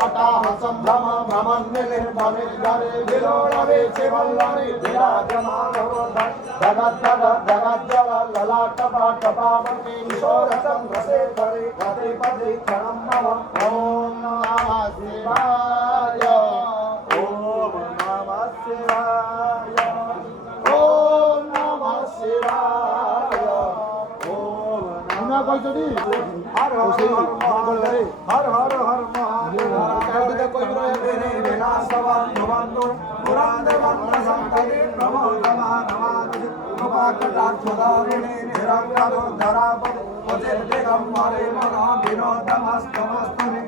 कटाह संभ्रम भ्रमण्य निर्भमे गरे विलोलवे चिवल्लवे विराजमानो जगज्जल ललाटपाटपावती किशोरसं रसे करे गते पदे क्षणं मम ॐ नमः शिवाय ॐ नमः शिवाय ॐ नमः शिवाय ना कोई जोड़ी हर हर हर हर हर महादेव कविता कोई रोए ने विनाशवान भवन्तु पुराणवन्न संतति नमो नमः नमामि कृपाकटाक्षदारिणे निरङ्गो धरापति अजेतेकं मरे मना विनोदमस्तमस्तमे